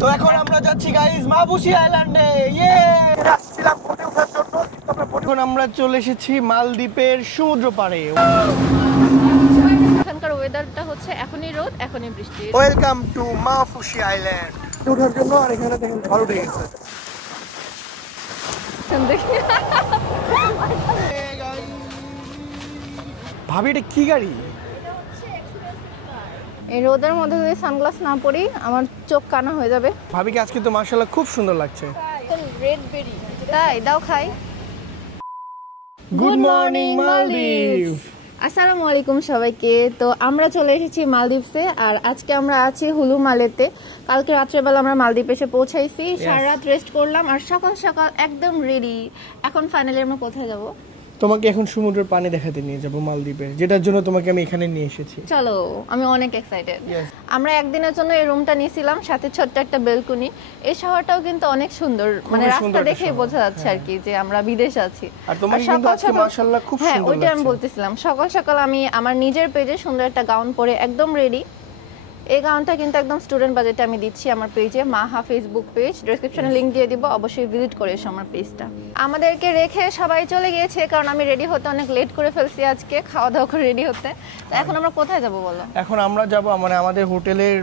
তো এখন আমরা যাচ্ছি গাইস মাহবুশি আইল্যান্ডে। আসছিলাম বোটে ওঠার জন্য, এখন আমরা চলে এসেছি মালদ্বীপের সমুদ্র পাড়ে। এখানকার ওয়েদারটা হচ্ছে এখনই রোদ এখনই বৃষ্টি। ওয়েলকাম টু মাহবুশি আইল্যান্ড। ওঠার জন্য আর এখানে দেখেন ঝড় উঠে গেছে। ভাবি এটা কি গাড়ি? এই রোদের মধ্যে যদি সানগ্লাস না পরি আমার চোখ কানা হয়ে যাবে। ভাবিকে আজকে তো মাশাআল্লাহ খুব সুন্দর লাগছে। রেড বেরি তাই দাও খাই। গুড মর্নিং মালদ্বীপ। আসসালামু আলাইকুম সবাইকে। তো আমরা চলে এসেছি মালদ্বীপসে আর আজকে আমরা আছি হুলু মালেতে। কালকে রাত্রেবেলা আমরা মালদ্বীপ এসে পৌঁছাইছি, সারা রাত রেস্ট করলাম আর সকাল সকাল একদম রেডি। এখন ফাইনালি আমরা কোথায় যাব? তোমাকে এখন সমুদ্রের পানি দেখাতে নিয়ে যাব মালদ্বীপের, যেটার জন্য তোমাকে আমি এখানে নিয়ে এসেছি। চলো, আমি অনেক এক্সাইটেড। আমরা একদিনের জন্য এই রুমটা নিয়েছিলাম, সাথে ছোট্ট একটা বেলকনি। এই শহরটাও কিন্তু অনেক সুন্দর, মানে রাস্তা দেখেই বোঝা যাচ্ছে আর কি যে আমরা বিদেশে আছি। আর তোমাকে কিন্তু আজকে মাশাআল্লাহ খুব সুন্দর লাগছে। হ্যাঁ, ওইটা আমি বলতেছিলাম। সকাল সকাল আমি আমার নিজের পেজে সুন্দর একটা গাউন পরে একদম রেডি। এই গাউনটা কিন্তু একদম স্টুডেন্ট বাজেটে আমি দিচ্ছি আমার পেজে, মাহা ফেসবুক পেজ, ডেসক্রিপশনে লিংক দিয়ে দিব, অবশ্যই ভিজিট করে এসো আমার পেজটা। আমাদেরকে রেখে সবাই চলে গিয়েছে কারণ আমি রেডি হতে অনেক লেট করে ফেলছি আজকে, খাওয়া দাওয়া করে রেডি হতে। তো এখন আমরা কোথায় যাব বলো? এখন আমরা যাব মানে আমাদের হোটেলের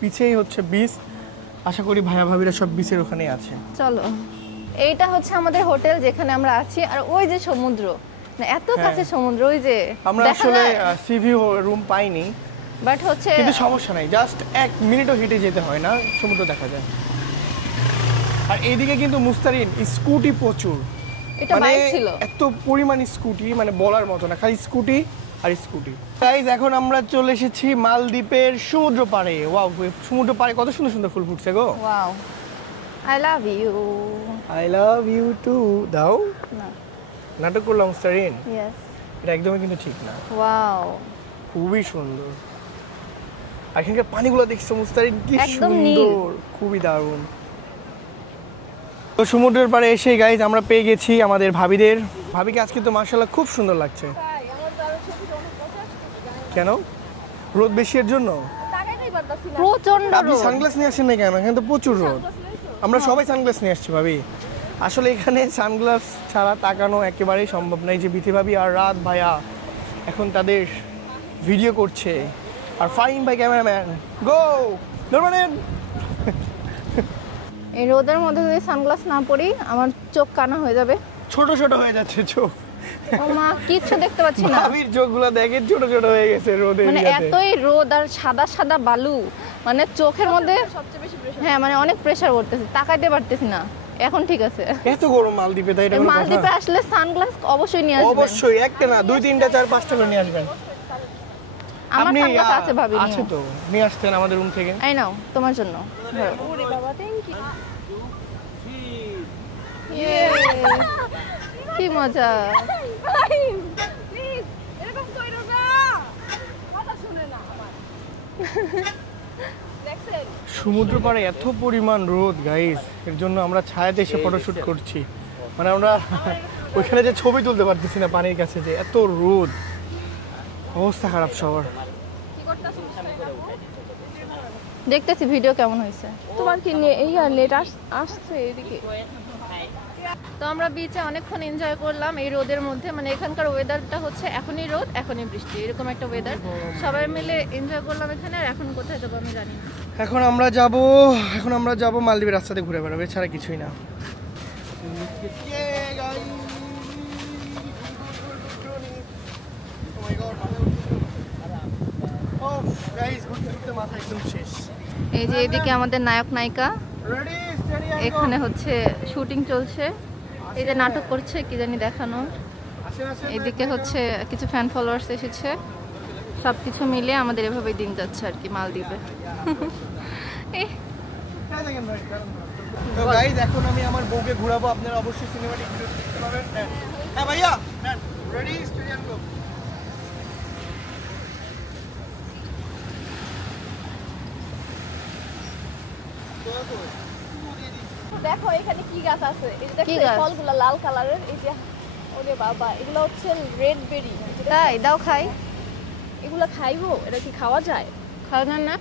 পিছেই হচ্ছে বিচ। আশা করি ভাইয়া ভাবিরা সব বিচের ওখানেই আছে। চলো, এইটা হচ্ছে আমাদের হোটেল যেখানে আমরা আছি। আর ওই যে সমুদ্র, না এত কাছে সমুদ্র, ওই যে আমরা আসলে সিভি রুম পাইনি, বাট হচ্ছে কিন্তু সমস্যা নাই, জাস্ট 1 মিনিটও হেঁটে যেতে হয় না, সমুদ্র দেখা যায়। আর এইদিকে কিন্তু মুস্তারিন স্কুটি প্রচুর, এটা বাইক ছিল, এত পরিমাণ স্কুটি মানে বলার মতো না, খালি স্কুটি আর স্কুটি। গাইস এখন আমরা চলে এসেছি মালদ্বীপের সমুদ্র পাড়ে। ওয়াও, সমুদ্র পাড়ে কত সুন্দর সুন্দর ফুল ফুটছে গো। Wow, I love you. I love you too. দাও না, নাটক করলাম মুস্তারিন। ইয়েস, এটা একদমই কিন্তু ঠিক না। ওয়াও, খুবই সুন্দর। আর এখানকার পানিগুলো দেখছো মুস্তারিন, কি সুন্দর, খুবই দারুণ। তো সমুদ্রের পাড়ে এসে গাইজ আমরা পেয়ে গেছি আমাদের ভাবিদের। ভাবিকে আজকে তো মাশাআল্লাহ খুব সুন্দর লাগছে। কেন? রোদ বেশি এর জন্য? প্রচন্ড রোদ। আপনি সানগ্লাস নিয়ে আসেন না কেন? এখানে তো প্রচুর রোদ। আমরা সবাই সানগ্লাস নিয়ে আসছি ভাবি। আসলে এখানে সানগ্লাস ছাড়া তাকানো একেবারেই সম্ভব নয়। যে বিথি ভাবি আর রাত ভাইয়া এখন তাদের ভিডিও করছে, আর ফাইন ভাই ক্যামেরাম্যান গো নরমানেন। এই রোদের মধ্যে যদি সানগ্লাস না পরি আমার চোখ কানা হয়ে যাবে, ছোট ছোট হয়ে যাচ্ছে চোখ। ও মা, কিচ্ছু দেখতে পাচ্ছি না। ভাবির চোখগুলো দেখেন ছোট ছোট হয়ে গেছে রোদে, মানে এতই রোদ আর সাদা সাদা বালু, মানে চোখের মধ্যে সবচেয়ে বেশি প্রেসার। হ্যাঁ, মানে অনেক প্রেসার পড়তেছে, তাকাইতে পারতেছি না। এখন ঠিক আছে। এত গরম মালদ্বীপে, তাই এটা মালদ্বীপে আসলে সানগ্লাস অবশ্যই নিয়ে আসবেন। অবশ্যই, একটা না 2 3টা 4 5টা করে নিয়ে আসবেন। আমার সানগ্লাস আছে ভাবি, আছে তো নিয়ে আসতেন আমাদের রুম থেকে। এই নাও তোমার জন্য। ওরে বাবা, থ্যাংক ইউ। কি মজা। সমুদ্র পাড়ে এত পরিমাণ রোদ গাইস, এর জন্য আমরা ছায়াতে এসে ফটোশুট করছি। মানে আমরা ওইখানে যে ছবি তুলতে পারতেছি না, পানির কাছে যে এত রোদ, অবস্থা খারাপ সবার। দেখতেছি ভিডিও কেমন হয়েছে তোমার। কি এই লেট আসছে এদিকে। তো আমরা বিচে অনেকক্ষণ এনজয় করলাম এই রোদের মধ্যে। মানে এখানকার ওয়েদারটা হচ্ছে এখনই রোদ এখনই বৃষ্টি, এরকম একটা ওয়েদার। সবাই মিলে এনজয় করলাম এখানে। আর এখন কোথায় যাবো আমি জানি না। এখন আমরা যাব মালদ্বীপের রাস্তাতে ঘুরে বেড়াবো, ছাড়া কিছুই না। এই যে এদিকে আমাদের নায়ক নায়িকা, এখানে হচ্ছে শুটিং চলছে। এই যে নাটক করছে কি জানি দেখানো। এদিকে হচ্ছে কিছু ফ্যান ফলোয়ার্স এসেছে। সবকিছু মিলে আমাদের এভাবেই দিন যাচ্ছে আর কি মালদ্বীপে। তো গাইস এখন আমি আমার বউকে ঘোরাবো, আপনারা অবশ্যই সিনেমাটিক ভিডিও দেখতে পাবেন। হ্যাঁ ভাইয়া, রেডি স্টেডি এন্ড গো। দেখো এখানে কি গাছ আছে, এই যে দেখো ফলগুলো লাল কালারের। এই যে ওরে বাবা, এগুলো হচ্ছে রেড বেরি। তাই দাও খাই। এগুলো খাইবো? এটা কি খাওয়া যায়? খাওয়া যায় না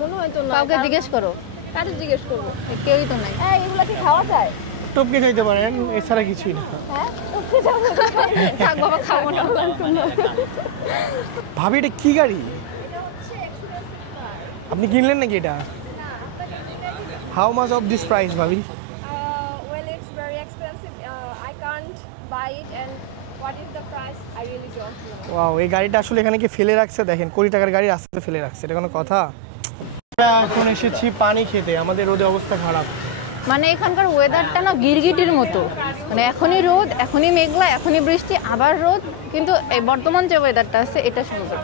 মনে হয় তো না। কাউকে জিজ্ঞেস করো। কাকে জিজ্ঞেস করবো? কেউই তো নাই। এগুলা কি খাওয়া যায়? টপকে খাইতে পারেন, এছাড়া কিছুই না। হ্যাঁ টপকে যাবো। থাক বাবা, খাবো না। ভাবি এটা কি গাড়ি? আপনি কিনলেন নাকি এটা? How much of this price ভাবি? Well, it's very expensive. I can't buy it, and what is the price? I really don't know. Wow, এই গাড়িটা আসলে এখানে কি ফেলে রাখছে দেখেন, কোটি টাকার গাড়ি রাস্তাতে ফেলে রাখছে, এটা কোনো কথা? আমরা এখন এসেছি পানি খেতে, আমাদের রোদে অবস্থা খারাপ। মানে এখানকার ওয়েদারটা না গিরগিটির মতো, মানে এখনই রোদ, এখনই মেঘলা, এখনই বৃষ্টি, আবার রোদ। কিন্তু এই বর্তমান যে ওয়েদারটা আছে এটা সুন্দর,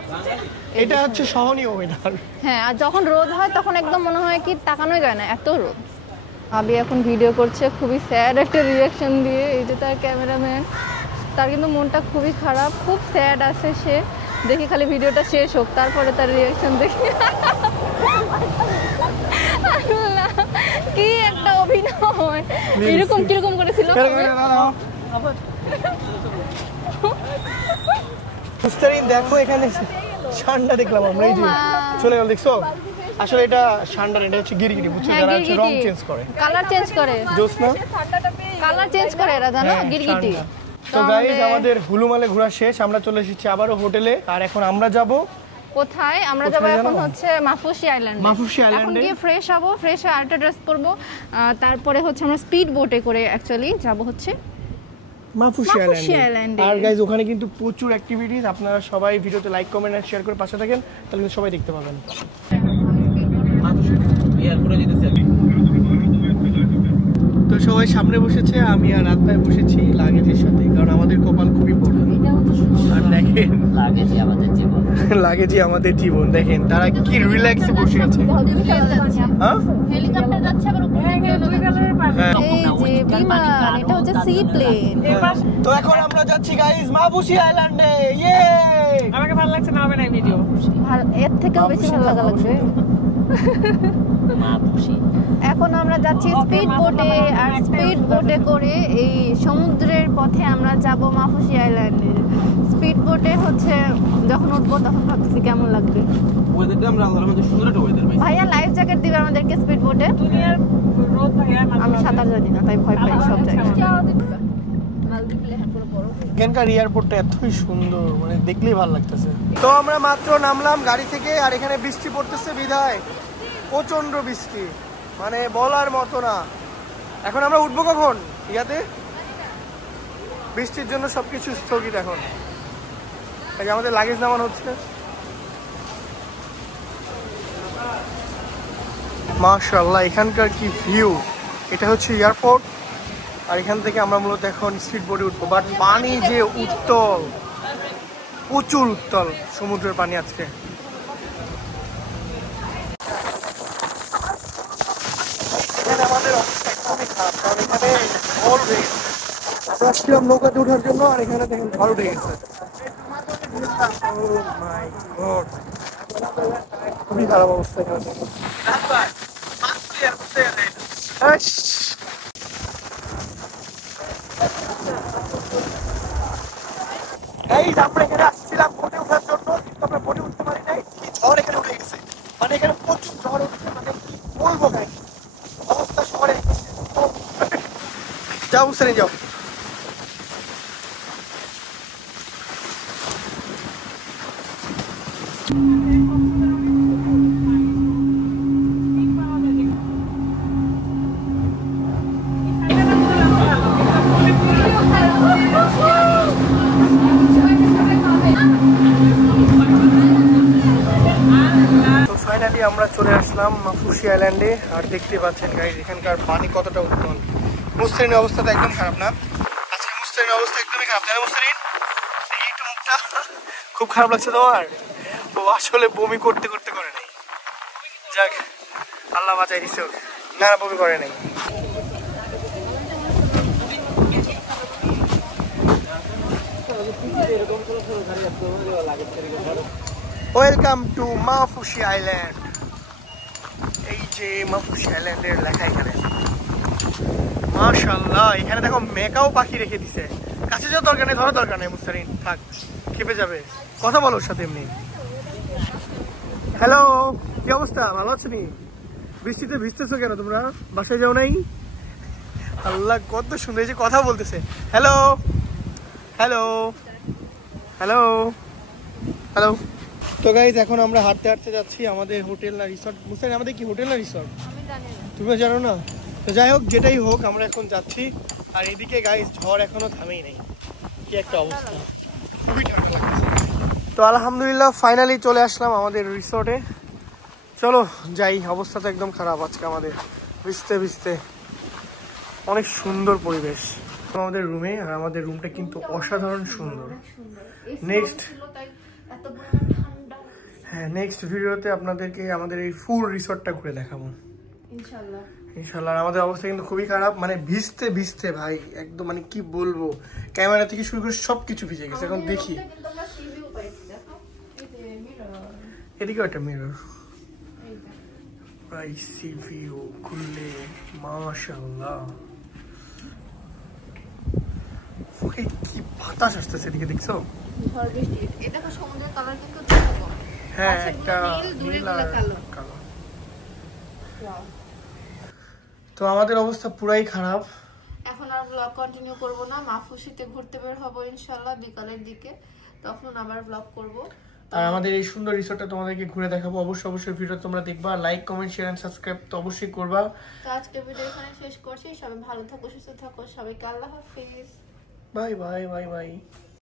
এটা হচ্ছে সহনীয় ওয়েদার। হ্যাঁ, আর যখন রোদ হয় তখন একদম মনে হয় কি তাকানোই যায় না, এত রোদ। আবি এখন ভিডিও করছে খুবই স্যাড একটা রিয়াকশন দিয়ে, এই যে তার ক্যামেরাম্যান, তার কিন্তু মনটা খুবই খারাপ, খুব স্যাড আছে সে। দেখি খালি ভিডিওটা শেষ হোক, তারপরে তার রিয়াকশন দেখি। কি একটা অভিনয়, এরকম কিরকম করেছিল? দেখো এখানে ঠান্ডা দেখলাম আমরা, এই যে চলে গেল, দেখছো? আসলে এটা ঠান্ডা, এটা হচ্ছে গিরগিটি, বুঝছো? যারা হচ্ছে রং চেঞ্জ করে, কালার চেঞ্জ করে, জোসনা কালার চেঞ্জ করে এরা, জানো গিরগিটি। তো গাইস আমাদের হুলুমালে ঘোরা শেষ, আমরা চলে এসেছি আবারও হোটেলে। আর এখন আমরা যাব কোথায়? আমরা যাব এখন হচ্ছে মাফুসি আইল্যান্ডে। মাফুসি আইল্যান্ডে এখন গিয়ে ফ্রেশ হব, ফ্রেশ হয়ে আরেকটা ড্রেস পরবো, তারপরে হচ্ছে আমরা স্পিড বোটে করে অ্যাকচুয়ালি যাব হচ্ছে মাফুসি আইল্যান্ডে। আইল্যান্ডে। আর গাইস ওখানে কিন্তু প্রচুর অ্যাক্টিভিটিস, আপনারা সবাই ভিডিওতে লাইক কমেন্ট আর শেয়ার করে পাশে থাকেন, তাহলে কিন্তু সবাই দেখতে পাবেন। তো সবাই সামনে বসেছে, আমি আর রাত ভাই বসেছি লাগেজের সাথে, কারণ আমাদের কপাল খুবই বড়। আর দেখেন লাগেজই আমাদের জীবন, দেখেন তারা কি রিল্যাক্সে বসে আছে। হ্যাঁ, হেলিকপ্টার যাচ্ছে আবার উপরে থেকে, এই যে বিমান, এটা হচ্ছে সি প্লেন। তো এখন আমরা যাচ্ছি গাইস মাফুসি আইল্যান্ডে। ইয়ে, আমাকে ভালো লাগছে না, হবে না ভিডিও, এর থেকেও বেশি ভালো লাগবে। এখন আমরা যাচ্ছি স্পিড বোটে, আর স্পিড বোটে করে এই সমুদ্রের পথে আমরা যাব মাফুসি আইল্যান্ডে। স্পিড বোটে হচ্ছে যখন উঠবো তখন ভাবতেছি কেমন লাগবে। ওয়েদারটা আমরা আল্লাহর মধ্যে সুন্দর একটা ওয়েদার পাই। ভাইয়া লাইফ জ্যাকেট দিবে আমাদেরকে স্পিড বোটে। দুনিয়ার রোদ ভাইয়া, আমি সাঁতার জানি না, তাই ভয় পাই সব জায়গায়। এখানকার এয়ারপোর্টটা এতই সুন্দর, মানে দেখলেই ভালো লাগতেছে। তো আমরা মাত্র নামলাম গাড়ি থেকে, আর এখানে বৃষ্টি পড়তেছে বিধায়, প্রচন্ড বৃষ্টি, মানে বলার মতো না। এখন আমরা উঠবো কখন ইয়াতে? বৃষ্টির জন্য সবকিছু স্থগিত এখন। আমাদের লাগেজ নামানো হচ্ছে। মাশাআল্লাহ, এখানকার কি ভিউ! এটা হচ্ছে এয়ারপোর্ট, আর এখান থেকে আমরা মূলত এখন স্পিড বোটে উঠবো। বাট পানি যে উত্তল, প্রচুর উত্তল সমুদ্রের পানি আজকে। এখানে আমাদের অবস্থা একদমই খারাপ, কারণ এখানে ঝড় উঠে গেছে। আমরা ছিলাম নৌকাতে ওঠার জন্য, আর এখানে দেখেন ঝড় উঠে গেছে। Oh my God! খুবই খারাপ অবস্থা এখানে। আমরা এখানে আসছিলাম বোটে ওঠার জন্য, কিন্তু আমরা বোটে উঠতে পারি নাই, ঝড় এখানে উঠে গেছে। মানে এখানে প্রচুর ঝড় উঠছে, মানে কি বলবো গাই, অবস্থা শহরে। যাও সেরে যাও। ফাইনালি আমরা চলে আসলাম মাফুসি আইল্যান্ডে। আর দেখতে পাচ্ছেন গাইস এখানকার পানি কতটা উত্তল। মুস্তারিনের অবস্থা তো একদম খারাপ না? আজকে মুস্তারিনের অবস্থা একদমই খারাপ, তাই না মুস্তারিন? একটু মুখটা খুব খারাপ লাগছে তোমার? ও আসলে বমি করতে করতে করে নাই, যাক আল্লাহ বাঁচাই দিছে। না বমি করে নাই। Welcome to Maafushi island. এই যে মাফুসি আইল্যান্ডের লেখা এখানে। মাশাআল্লাহ, এখানে দেখো মেকাও পাখি রেখে দিছে। কাছে যাওয়ার দরকার নেই, ধরার দরকার নেই মুস্তারিন, থাক, খেপে যাবে। কথা বলো ওর সাথে এমনি। হ্যালো, কি অবস্থা? ভালো আছো নি? বৃষ্টিতে ভিজতেছো কেন তোমরা? বাসায় যাও নাই? আল্লাহ কত সুন্দর, এই যে কথা বলতেছে। Hello hello hello hello. তো গাইজ এখন আমরা হাঁটতে হাঁটতে যাচ্ছি আমাদের হোটেল না রিসর্ট। মুস্তান, আমাদের কি হোটেল না রিসর্ট আমি জানি না। তুমিও জানো না? তো যাই হোক, যেটাই হোক আমরা এখন যাচ্ছি। আর এদিকে গাইজ ঝড় এখনো থামেই নেই, কি একটা অবস্থা, খুবই ঠান্ডা লাগছে। তো আলহামদুলিল্লাহ ফাইনালি চলে আসলাম আমাদের রিসর্টে। চলো যাই, অবস্থা তো একদম খারাপ আজকে আমাদের, ভিজতে ভিজতে। অনেক সুন্দর পরিবেশ আমাদের রুমে, আর আমাদের রুমটা কিন্তু অসাধারণ সুন্দর। নেক্সট হ্যাঁ, নেক্সট ভিডিওতে আপনাদেরকে আমাদের এই ফুল রিসর্টটা ঘুরে দেখাবো ইনশাআল্লাহ। ইনশাল্লাহ। আর আমাদের অবস্থা কিন্তু খুবই খারাপ, মানে ভিজতে ভিজতে ভাই একদম, মানে কি বলবো, ক্যামেরা থেকে শুরু করে সবকিছু ভিজে গেছে। এখন দেখি এদিকে একটা মিরর, সি ভিউ খুললে মাশাআল্লাহ, কি বাতাস আসতেছে এদিকে, দেখছো? ঝড় বৃষ্টি, এটা দেখো সমুদ্রের কালার কিন্তু দেখো। হ্যাঁ, একটা দূরে নীল গুলো আর কালো। কালো। তো আমাদের অবস্থা পুরাই খারাপ। এখন আর ব্লগ কন্টিনিউ করব না, মাহফুজশিতে ঘুরতে বের হব ইনশাআল্লাহ বিকালের দিকে, তখন আবার ব্লগ করব। আর আমাদের এই সুন্দর রিসর্টটা তোমাদেরকে ঘুরে দেখাবো। অবশ্যই ভিডিও তোমরা দেখবা, like comment share and subscribe তো অবশ্যই করবা। তো আজকের ভিডিও এখানে শেষ করছি। সবাই ভালো থাকো, সুস্থ থাকো, সবাইকে আল্লাহ হাফেজ। Bye bye bye bye.